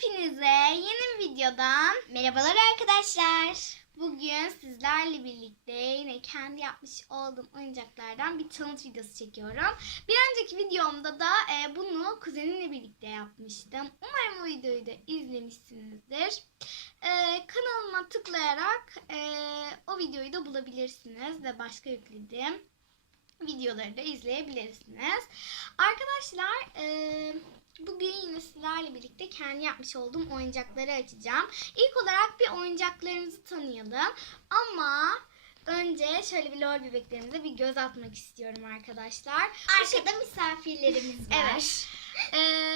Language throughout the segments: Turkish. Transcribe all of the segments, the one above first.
Hepinize yeni bir videodan Merhabalar arkadaşlar. bugün sizlerle birlikte yine kendi yapmış olduğum oyuncaklardan bir tanıt videosu çekiyorum. Bir önceki videomda da e, bunu kuzenimle birlikte yapmıştım. Umarım o videoyu da izlemişsinizdir. E, kanalıma tıklayarak e, o videoyu da bulabilirsiniz ve başka yüklediğim videoları da izleyebilirsiniz. Arkadaşlar bugün sizlerle birlikte kendi yapmış olduğum oyuncakları açacağım. İlk olarak bir oyuncaklarımızı tanıyalım. Ama önce şöyle bir lol bebeklerimize bir göz atmak istiyorum arkadaşlar. Arkada misafirlerimiz var. Evet. Ee,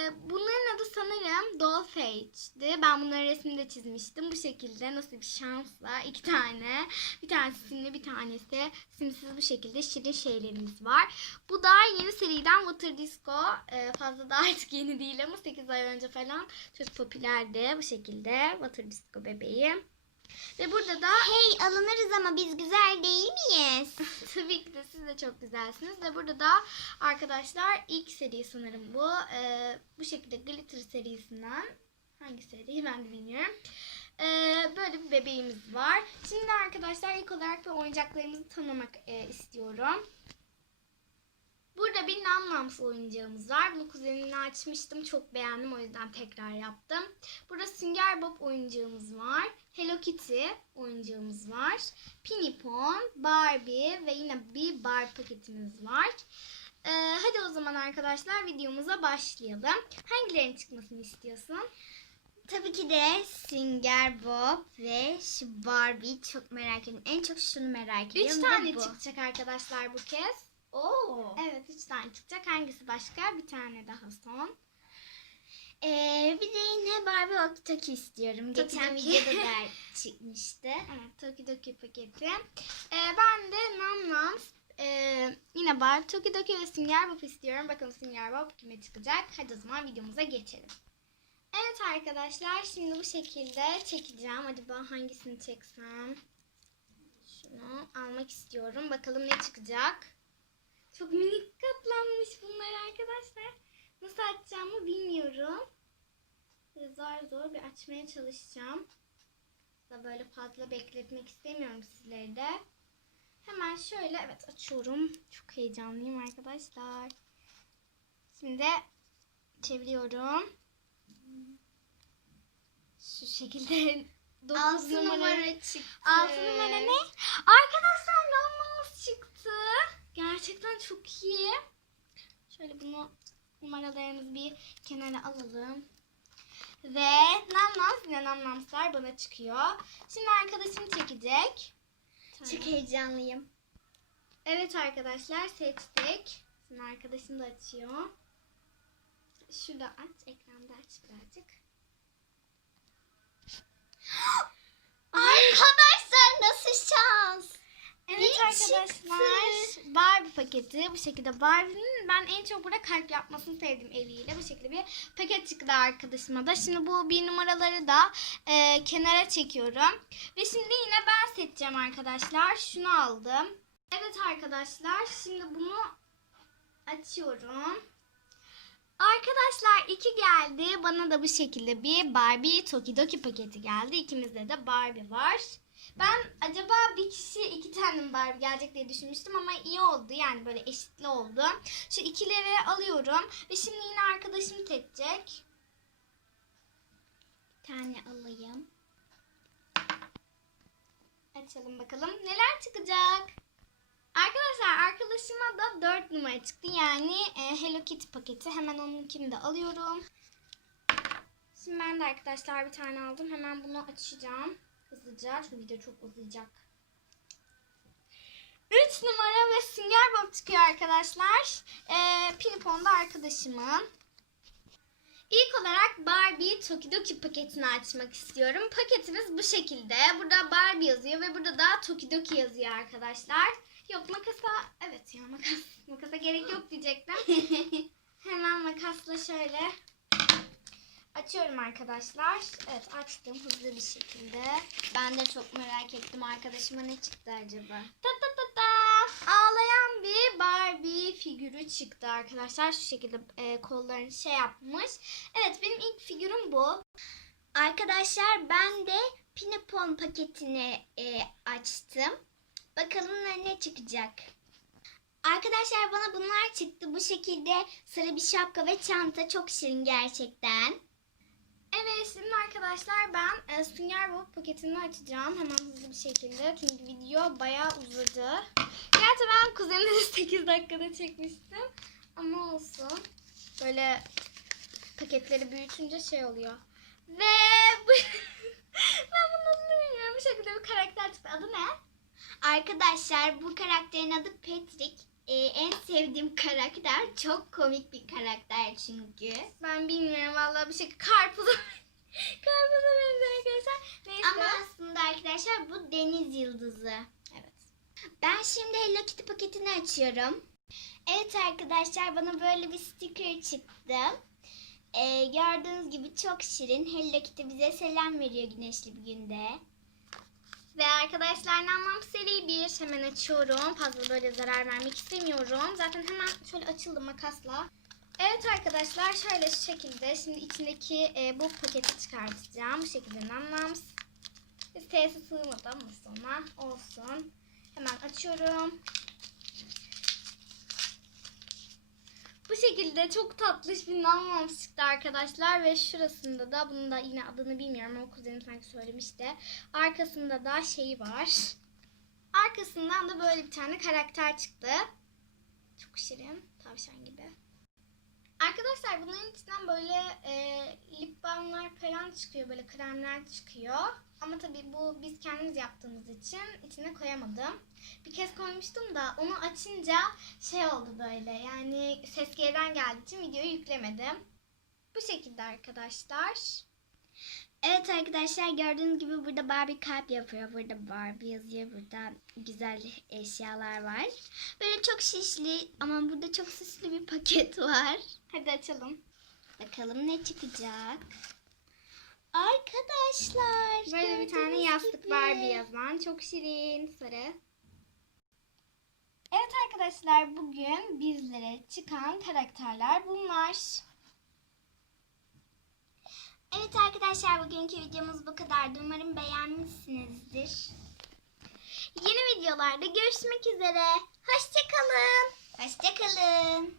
Dollfage'di. Ben bunların resmini de çizmiştim. Bu şekilde nasıl bir şansla iki tane. Bir tanesi simli bir tanesi simsiz bu şekilde şirin şeylerimiz var. Bu da yeni seriden Water Disco. Ee, fazla da artık yeni değil ama 8 ay önce falan çok popülerdi. Bu şekilde Water Disco bebeği. Ve burada da Hey alınırız ama biz güzel değil miyiz? Tabii ki de siz de çok güzelsiniz. Ve burada da arkadaşlar ilk seri sanırım bu. Ee, bu şekilde Glitter serisinden. Hangi seri ben de bilmiyorum. Ee, böyle bir bebeğimiz var. Şimdi arkadaşlar ilk olarak bir oyuncaklarımızı tanımak e, istiyorum. Burada bir Namnams oyuncağımız var. Bunu kuzenimle açmıştım. Çok beğendim. O yüzden tekrar yaptım. Burada Sünger Bob oyuncağımız var. Hello Kitty oyuncağımız var. Pinipon, Barbie ve yine bir Barbie paketimiz var. Ee, hadi o zaman arkadaşlar videomuza başlayalım. Hangilerinin çıkmasını istiyorsun? Tabii ki de Sünger Bob ve şu Barbie çok merak ediyorum. En çok şunu merak ediyorum. Üç tane bu. çıkacak arkadaşlar bu kez. Oo. Evet üç tane çıkacak. Hangisi başka? Bir tane daha son. Ee, bir de yine Barbie Oki Toki istiyorum. Toki Geçen Toki. videoda da çıkmıştı. Evet, Tokidoki paketi. Ee, ben de Nam Nams, ee, yine Barbie, Tokidoki ve Sünger Bob istiyorum. Bakalım Sünger Bob kime çıkacak. Hadi o zaman videomuza geçelim. Evet arkadaşlar, şimdi bu şekilde çekeceğim. Acaba hangisini çeksem? Şunu almak istiyorum. Bakalım ne çıkacak. Çok minik katlanmış bunlar arkadaşlar. Nasıl açacağımı bilmiyorum. Böyle Zor zor bir açmaya çalışacağım da böyle fazla bekletmek istemiyorum sizleri de. Hemen şöyle evet açıyorum. Çok heyecanlıyım arkadaşlar. Şimdi çeviriyorum. Şu şekilde 9 Altı numara. numara çıktı. 6 numara ne? Arkadaşlar namlumuz çıktı. Gerçekten çok iyi. Şöyle bunu numaralarımızı bir kenara alalım. Ve namnams yine namnamslar bana çıkıyor. Şimdi arkadaşım çekecek. Çok heyecanlıyım. Evet arkadaşlar seçtik. Şimdi arkadaşım da açıyor. Şurada aç, ekranda aç birazcık. Arkadaşlar nasıl şans? Evet Bir arkadaşlar çıktı. Barbie paketi bu şekilde Barbie'nin. Ben en çok burada kalp yapmasını sevdim eliyle. Bu şekilde bir paket çıktı arkadaşıma da. Şimdi bu bir numaraları da e, kenara çekiyorum. Ve şimdi yine ben seçeceğim arkadaşlar. Şunu aldım. Evet arkadaşlar şimdi bunu açıyorum. Arkadaşlar iki geldi. Bana da bu şekilde bir Barbie Tokidoki paketi geldi. İkimizde de Barbie var. Ben acaba bir kişi iki tane mi Barbie gelecek diye düşünmüştüm ama iyi oldu. Yani böyle eşitli oldu. Şu ikileri alıyorum. Ve şimdi yine arkadaşım seçecek. Bir tane alayım. Açalım bakalım neler çıkacak. Arkadaşlar arkadaşıma da 4 numara çıktı. Yani e, Hello Kitty paketi. Hemen onunkini de alıyorum. Şimdi ben de arkadaşlar bir tane aldım. Hemen bunu açacağım. Hızlıca. Çünkü video çok uzayacak. 3 numara ve Sünger Bob çıkıyor arkadaşlar. E, Pinipon da arkadaşımın. İlk olarak Barbie Tokidoki paketini açmak istiyorum. Paketimiz bu şekilde. Burada Barbie yazıyor ve burada da Tokidoki yazıyor arkadaşlar. Yok makasa, evet ya makas, makasa gerek yok diyecektim. Hemen makasla şöyle açıyorum arkadaşlar. Evet açtım hızlı bir şekilde. Ben de çok merak ettim arkadaşıma ne çıktı acaba? Ta ta ta ta. Ağlayan bir Barbie figürü çıktı arkadaşlar. Şu şekilde e, kollarını şey yapmış. Evet benim ilk figürüm bu. Arkadaşlar ben de Pinapon paketini e, açtım. Bakalım ne çıkacak. Arkadaşlar bana bunlar çıktı. Bu şekilde sarı bir şapka ve çanta çok şirin gerçekten. Evet şimdi arkadaşlar ben e, Sünger Bob paketini açacağım hemen hızlı bir şekilde çünkü video bayağı uzadı. Gerçi ben kuzenimle de 8 dakikada çekmiştim ama olsun. Böyle paketleri büyütünce şey oluyor. Ve ben bunun adını bilmiyorum. Bu şekilde bir karakter çıktı. Adı ne? Arkadaşlar bu karakterin adı Patrick. E, en sevdiğim karakter. Çok komik bir karakter çünkü. Ben bilmiyorum vallahi bir şey karpuza karpuza benziyor arkadaşlar. Neyse. Ama aslında arkadaşlar bu deniz yıldızı. evet. Ben şimdi Hello Kitty paketini açıyorum. Evet arkadaşlar bana böyle bir sticker çıktı. Ee, gördüğünüz gibi çok şirin. Hello Kitty bize selam veriyor güneşli bir günde. Ve arkadaşlar Namlam seri 1 hemen açıyorum. Fazla böyle zarar vermek istemiyorum. Zaten hemen şöyle açıldı makasla. Evet arkadaşlar şöyle şu şekilde şimdi içindeki e, bu paketi çıkartacağım. Bu şekilde Namlam. Sitesi sığmadı ama sonra olsun. Hemen açıyorum. Bu şekilde çok tatlış bir Namlam çıktı arkadaşlar. Ve şurasında da bunun da yine adını bilmiyorum ama kuzenim sanki söylemişti. Arkasında da şey var. Arkasından da böyle bir tane karakter çıktı. Çok şirin. Tavşan gibi. Arkadaşlar bunların içinden böyle e, lip balmlar falan çıkıyor. Böyle kremler çıkıyor. Ama tabii bu biz kendimiz yaptığımız için içine koyamadım. Bir kez koymuştum da onu açınca şey oldu böyle. Yani ses geriden geldiği için videoyu yüklemedim. Bu şekilde arkadaşlar. Evet arkadaşlar gördüğünüz gibi burada Barbie kalp yapıyor. Burada Barbie yazıyor. Burada güzel eşyalar var. Böyle çok şişli ama burada çok süslü bir paket var. Hadi açalım. Bakalım ne çıkacak. Arkadaşlar. Böyle bir tane yastık gibi. Barbie yazan. Çok şirin. Sarı. Evet arkadaşlar bugün bizlere çıkan karakterler bunlar. Evet arkadaşlar bugünkü videomuz bu kadardı. Umarım beğenmişsinizdir. Yeni videolarda görüşmek üzere. Hoşçakalın. Hoşçakalın.